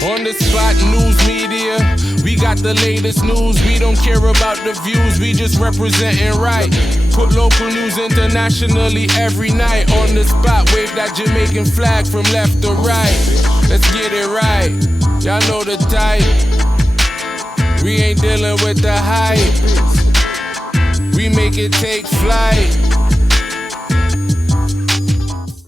On the spot news media, we got the latest news. We don't care about the views, we just representing right. Put local news internationally every night. On the spot, wave that Jamaican flag from left to right. Let's get it right, y'all know the type. We ain't dealing with the hype. We make it take flight.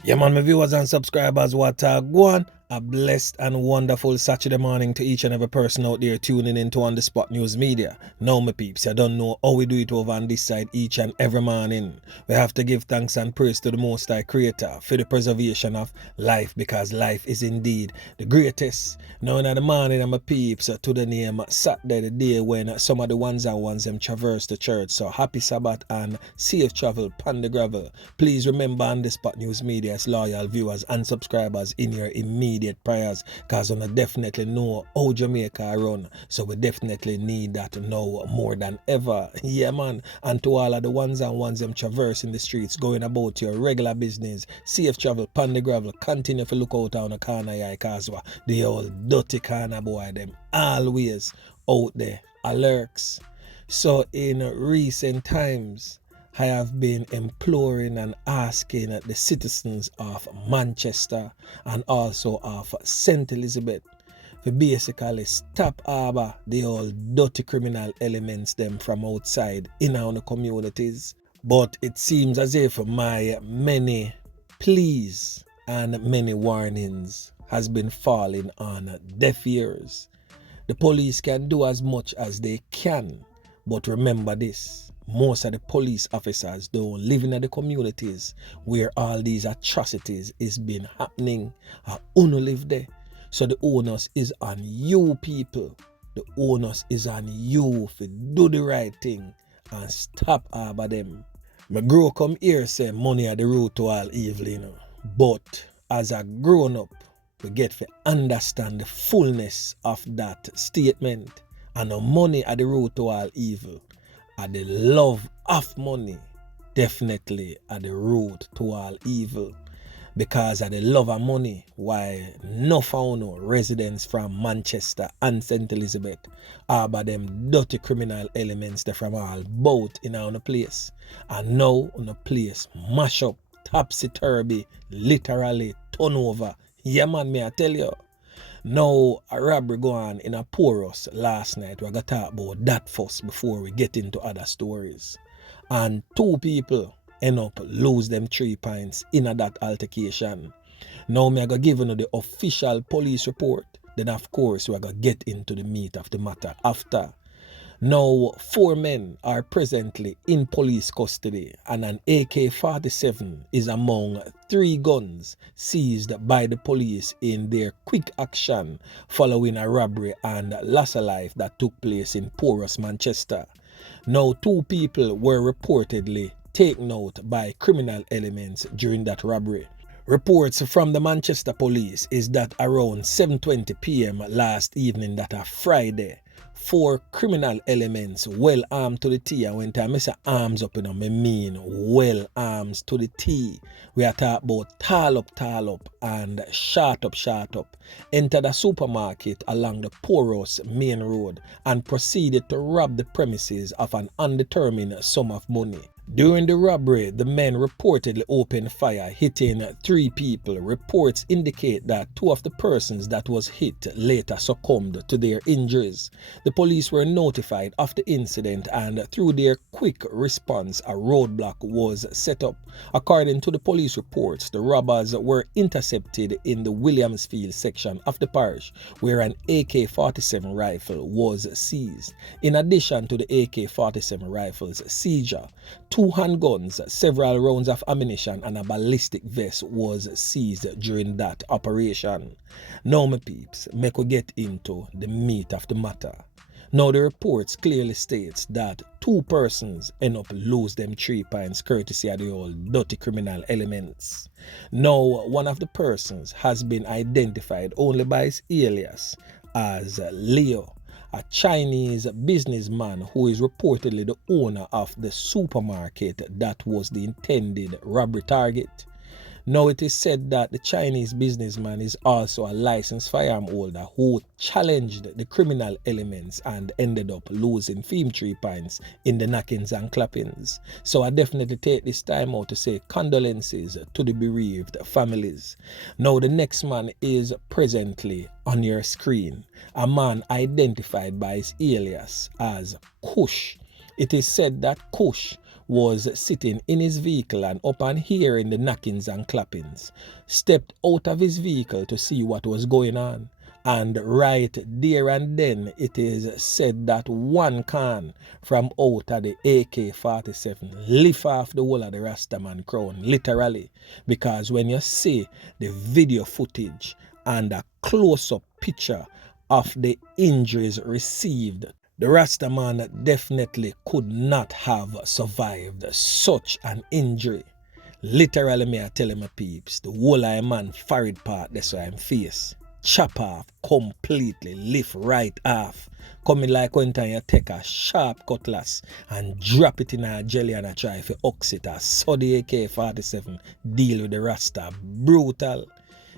Yeah man, my viewers and subscribers, what a go on. A blessed and wonderful Saturday morning to each and every person out there tuning into On The Spot News Media. Now my peeps, you don't know how we do it over on this side each and every morning. We have to give thanks and praise to the Most High Creator for the preservation of life, because life is indeed the greatest. Now in the morning, my peeps, to the name Saturday, the day when some of the ones them traverse the church. So happy Sabbath and safe travel pan the gravel. Please remember On The Spot News Media's loyal viewers and subscribers in your immediate prayers, because we definitely know how Jamaica run, so we definitely need that now more than ever. Yeah man, and to all of the ones them traversing the streets, going about your regular business, safe travel pan the gravel, continue to look out on the corner, yeah, because the old dirty corner boy them always out there alerts. So in recent times, I have been imploring and asking the citizens of Manchester and also of St. Elizabeth to basically stop the old dirty criminal elements them from outside in our communities. But it seems as if my many pleas and many warnings has been falling on deaf ears. The police can do as much as they can, but remember this. Most of the police officers don't live in the communities where all these atrocities is been happening. Only live there. So the onus is on you people. The onus is on you to do the right thing and stop them. My grow come here say money are the root to all evil, you know. But as a grown up, we get to understand the fullness of that statement. And the money are the root to all evil. And the love of money definitely are the root to all evil. Because of the love of money, why no found residents from Manchester and St. Elizabeth are by them dirty criminal elements that from all both in our place. And now on the place mash up, topsy-turvy, literally turn over. Yeah man, me I tell you. Now, a robbery go on in a Porus last night. We're going to talk about that first before we get into other stories. And 2 people end up lose them 3 points in that altercation. Now, me I going to give you the official police report. Then, of course, we're going to get into the meat of the matter after. Now, 4 men are presently in police custody, and an Ak47 is among 3 guns seized by the police in their quick action following a robbery and loss of life that took place in Porus, Manchester. Now, 2 people were reportedly taken out by criminal elements during that robbery. Reports from the Manchester police is that around 7:20 p.m. last evening, that a Friday, 4 criminal elements well armed to the T. And when I say arms up, I mean well arms to the T. We are talking about tall up and shot up. Entered a supermarket along the Porus main road and proceeded to rob the premises of an undetermined sum of money. During the robbery, the men reportedly opened fire, hitting 3 people. Reports indicate that 2 of the persons that was hit later succumbed to their injuries. The police were notified of the incident, and through their quick response, a roadblock was set up. According to the police reports, the robbers were intercepted in the Williamsfield section of the parish, where an Ak47 rifle was seized. In addition to the Ak47 rifle's seizure, 2 handguns, several rounds of ammunition, and a ballistic vest was seized during that operation. Now, my peeps, make we get into the meat of the matter. Now, the reports clearly states that 2 persons end up lose them 3 points courtesy of the old dirty criminal elements. Now, one of the persons has been identified only by his alias as Leo, a Chinese businessman who is reportedly the owner of the supermarket that was the intended robbery target. Now it is said that the Chinese businessman is also a licensed firearm holder who challenged the criminal elements and ended up losing 3 points in the knockings and clappings. So I definitely take this time out to say condolences to the bereaved families. Now the next man is presently on your screen, a man identified by his alias as Kush. It is said that Kush was sitting in his vehicle and upon hearing the knockings and clappings, stepped out of his vehicle to see what was going on. And right there and then it is said that one can from out of the Ak47 lift off the whole of the Rastaman crown, literally. Because when you see the video footage and a close-up picture of the injuries received, the Rastaman definitely could not have survived such an injury. Literally, me I tell my peeps, the whole of a man forehead part, that's why I'm face. Chop off completely, lift right off. Coming like one time you take a sharp cutlass and drop it in a jelly and a try for ox it. So the AK-47 deal with the Rasta. Brutal.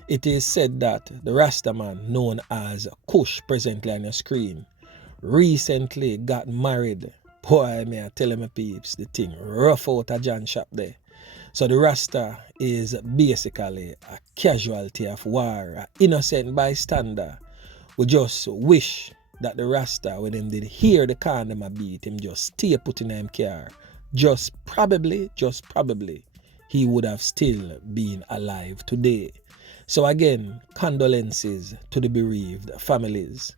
It is said that the Rasta man known as Kush presently on your screen recently got married. Boy, me I tell my peeps, the thing rough out a John shop there. So the Rasta is basically a casualty of war, an innocent bystander. We just wish that the Rasta, when him did hear the car them a beat, him just stay put in him car. Just probably, he would have still been alive today. So again, condolences to the bereaved families.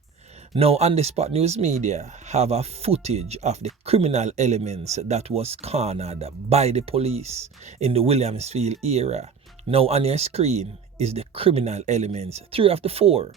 Now, On The Spot News Media have a footage of the criminal elements that was cornered by the police in the Williamsfield area. Now, on your screen is the criminal elements. 3 of the 4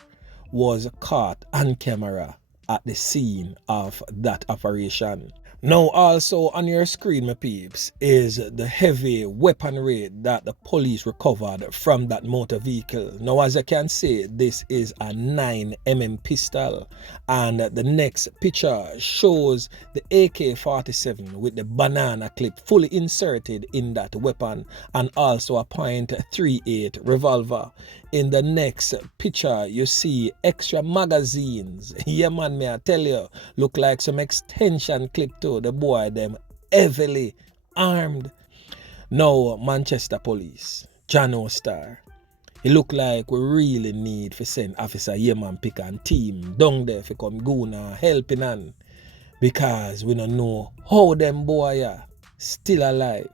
was caught on camera at the scene of that operation. Now, also on your screen, my peeps, is the heavy weaponry that the police recovered from that motor vehicle. Now, as I can see, this is a 9mm pistol, and the next picture shows the AK-47 with the banana clip fully inserted in that weapon, and also a .38 revolver. In the next picture, you see extra magazines. Yeah, man, me I tell you, look like some extension clip too. The boy, them heavily armed. Now, Manchester Police, John O'Star. It look like we really need to send Officer Yeman Pick and team down there to come gonna helping on. Because we don't know how them boy are still alive.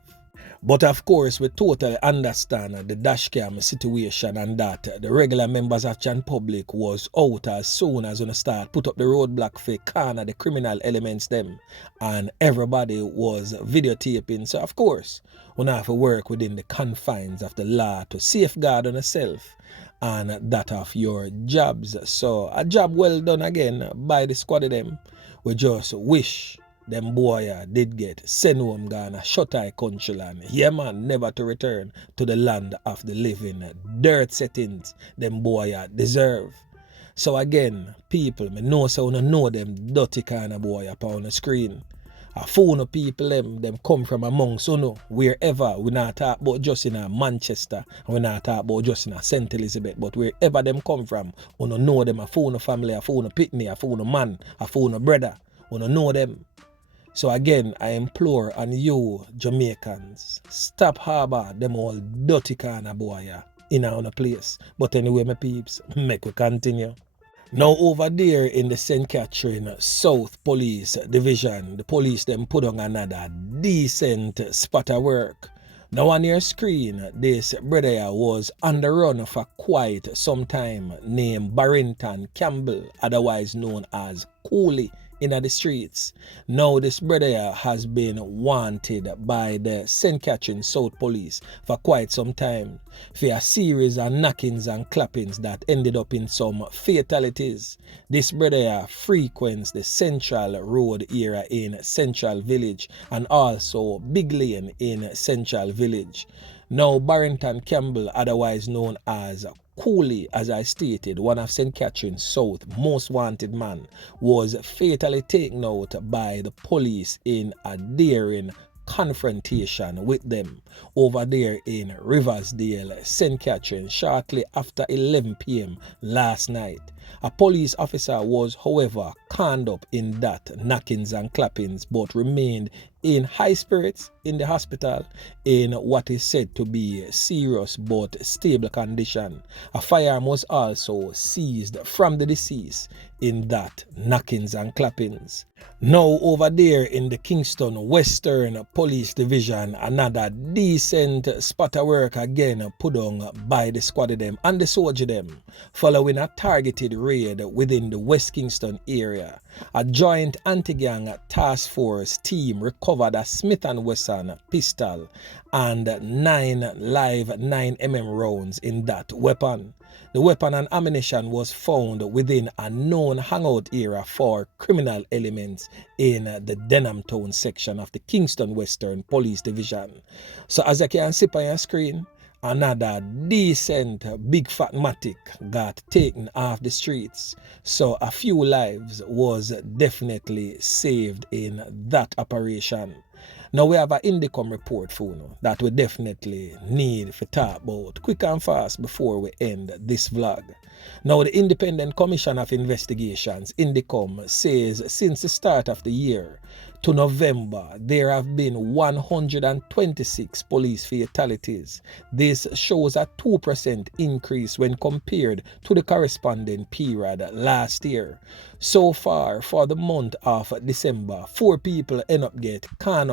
But of course, we totally understand the dashcam situation and that the regular members of Chan Public was out as soon as we start put up the roadblock for corner the criminal elements them, and everybody was videotaping. So of course, we have to work within the confines of the law to safeguard on yourself and that of your jobs. So a job well done again by the squad of them. We just wish them boy did get sent home Ghana, shut eye country land. Yeah man, never to return to the land of the living. Dirt settings them boy deserve. So again, people, me know so you know them dirty kind of boy up on the screen. A phone of people them come from amongst wherever. We not talk about just in Manchester, and we not talk about just in St. Elizabeth, but wherever them come from, you know them a phone of family, a phone of pitney, a phone of man, a phone of brother. You know them. So again, I implore on you Jamaicans, stop harbor them all dirty kind of boy in our place. But anyway, my peeps, make we continue. Now over there in the St. Catherine South Police Division, the police them put on another decent spot of work. Now on your screen, this brother was on the run for quite some time, named Barrington Campbell, otherwise known as Coolie, in the streets. Now this brother has been wanted by the St. Catherine South Police for quite some time for a series of knockings and clappings that ended up in some fatalities. This brother frequents the Central Road area in Central Village and also Big Lane in Central Village. Now Barrington Campbell, otherwise known as Coolie, as I stated, one of St. Catherine's South most wanted man, was fatally taken out by the police in a daring confrontation with them over there in Riversdale, St. Catherine, shortly after 11 p.m. last night. A police officer was, however, conned up in that knockings and clappings, but remained in high spirits in the hospital in what is said to be serious but stable condition. A firearm was also seized from the deceased in that knockings and clappings. Now over there in the Kingston Western Police Division, another decent spot of work again put on by the squad of them and the soldier them following a targeted raid within the West Kingston area. A joint anti-gang task force team recovered a Smith & Wesson pistol and 9 live 9mm rounds in that weapon. The weapon and ammunition was found within a known hangout area for criminal elements in the Denham Town section of the Kingston Western Police Division. So as you can see on your screen, another decent big fat matic got taken off the streets. So a few lives was definitely saved in that operation. Now we have an Indicom report for you that we definitely need to talk about quick and fast before we end this vlog. Now the Independent Commission of Investigations, Indicom, says since the start of the year to November, there have been 126 police fatalities. This shows a 2% increase when compared to the corresponding period last year. So far, for the month of December, 4 people end up get can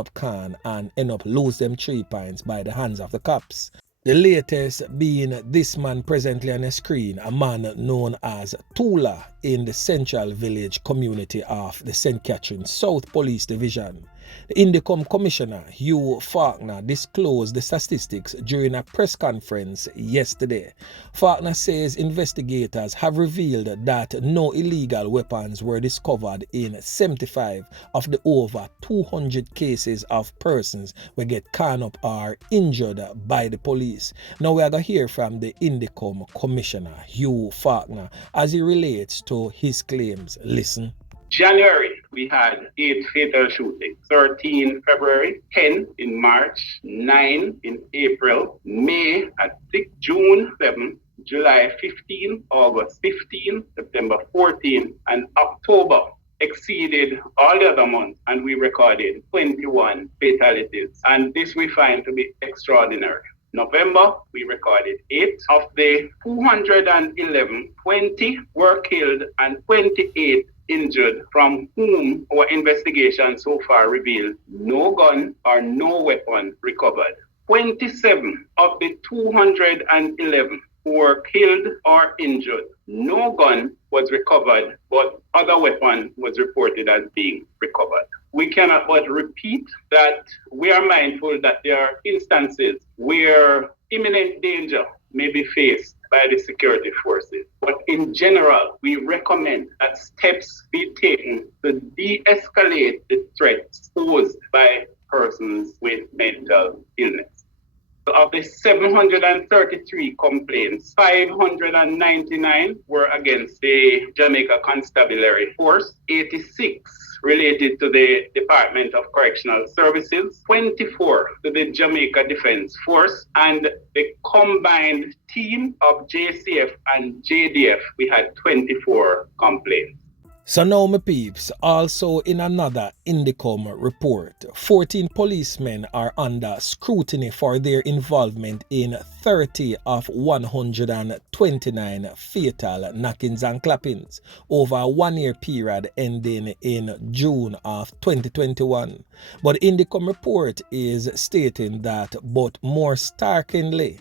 and end up lose them 3 points by the hands of the cops. The latest being this man presently on the screen, a man known as Tula in the Central Village community of the St. Catherine South Police Division. The Indicom Commissioner Hugh Faulkner disclosed the statistics during a press conference yesterday. Faulkner says investigators have revealed that no illegal weapons were discovered in 75 of the over 200 cases of persons who get caught up or injured by the police. Now we are going to hear from the Indicom Commissioner Hugh Faulkner as he relates to his claims. Listen. January, we had 8 fatal shootings, 13 February, 10 in March, 9 in April, May at 6, June 7, July 15, August 15, September 14, and October exceeded all the other months, and we recorded 21 fatalities. And this we find to be extraordinary. November, we recorded 8. Of the 211, 20 were killed and 28 injured, from whom our investigation so far revealed no gun or no weapon recovered. 27 of the 211 who were killed or injured, no gun was recovered, but other weapon was reported as being recovered. We cannot but repeat that we are mindful that there are instances where imminent danger may be faced by the security forces. But in general, we recommend that steps be taken to de-escalate the threats posed by persons with mental illness. Of the 733 complaints, 599 were against the Jamaica Constabulary Force, 86 related to the Department of Correctional Services, 24 to the Jamaica Defense Force, and the combined team of JCF and JDF, we had 24 complaints. So now my peeps, also in another Indicom report, 14 policemen are under scrutiny for their involvement in 30 of 129 fatal knockings and clappings over a 1-year period ending in June of 2021. But Indicom report is stating that, but more starkly,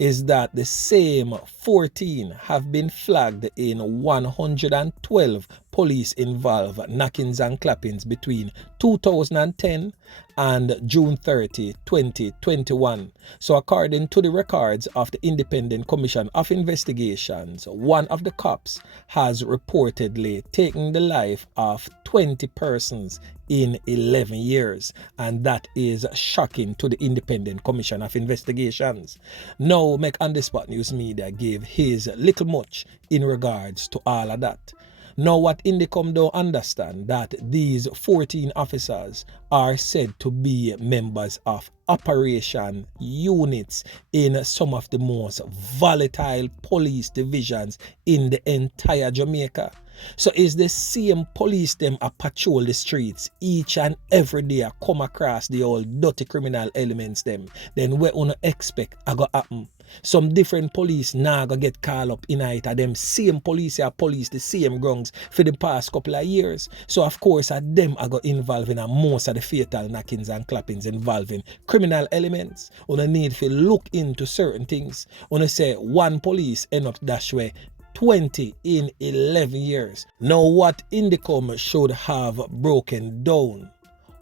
is that the same 14 have been flagged in 112 police-involved knockings and clappings between 2010 and June 30, 2021. So according to the records of the Independent Commission of Investigations, one of the cops has reportedly taken the life of 20 persons in 11 years, and that is shocking to the Independent Commission of Investigations. Now, make On The Spot News Media give his little much in regards to all of that. Now what Indicom don't understand that these 14 officers are said to be members of operation units in some of the most volatile police divisions in the entire Jamaica. So is the same police them a patrol the streets each and every day a come across the old dirty criminal elements them, then we una expect a go happen. Some different police now go get called up in it of them same police are police the same grounds for the past couple of years. So of course them are go involved in most of the fatal knockings and clappings involving criminal elements. Una need to look into certain things. Una say one police end up dash way 20 in 11 years. Now what Indicom should have broken down.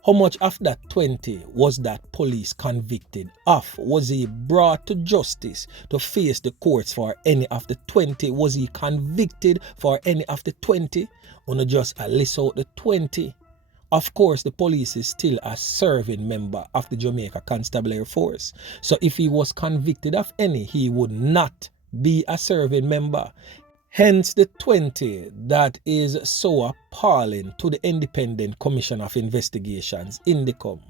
How much of that 20 was that police convicted of? Was he brought to justice to face the courts for any of the 20? Was he convicted for any of the 20? Or just list out the 20? Of course, the police is still a serving member of the Jamaica Constabulary Force. So if he was convicted of any, he would not be a serving member. Hence the 20 that is so appalling to the Independent Commission of Investigations, Indicom.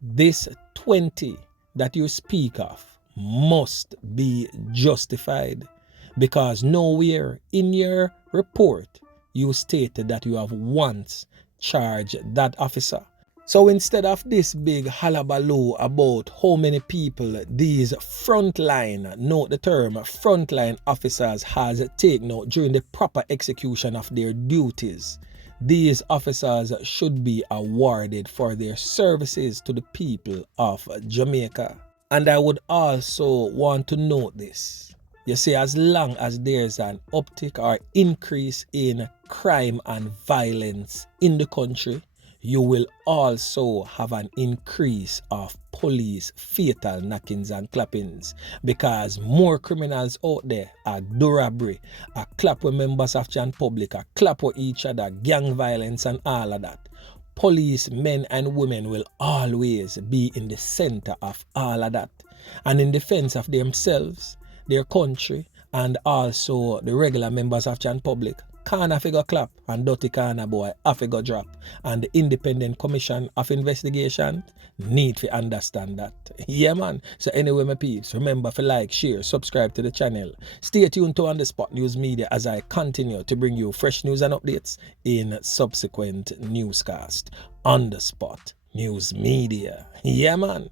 This 20 that you speak of must be justified, because nowhere in your report you stated that you have once charged that officer. So instead of this big hullabaloo about how many people these frontline, note the term, frontline officers has taken out during the proper execution of their duties, these officers should be awarded for their services to the people of Jamaica. And I would also want to note this. You see, as long as there's an uptick or increase in crime and violence in the country, you will also have an increase of police fatal knockings and clappings, because more criminals out there are do robbery, are ClapWeh members of Jan Public, are ClapWeh each other, gang violence and all of that. Police men and women will always be in the center of all of that, and in defense of themselves, their country, and also the regular members of Jan Public. Corner figure clap and dirty corner boy a figure drop, and the Independent Commission of Investigation need to understand that. Yeah man, so anyway my peeps, remember to like, share, subscribe to the channel. Stay tuned to On The Spot News Media as I continue to bring you fresh news and updates in subsequent newscast. On The Spot News Media. Yeah man.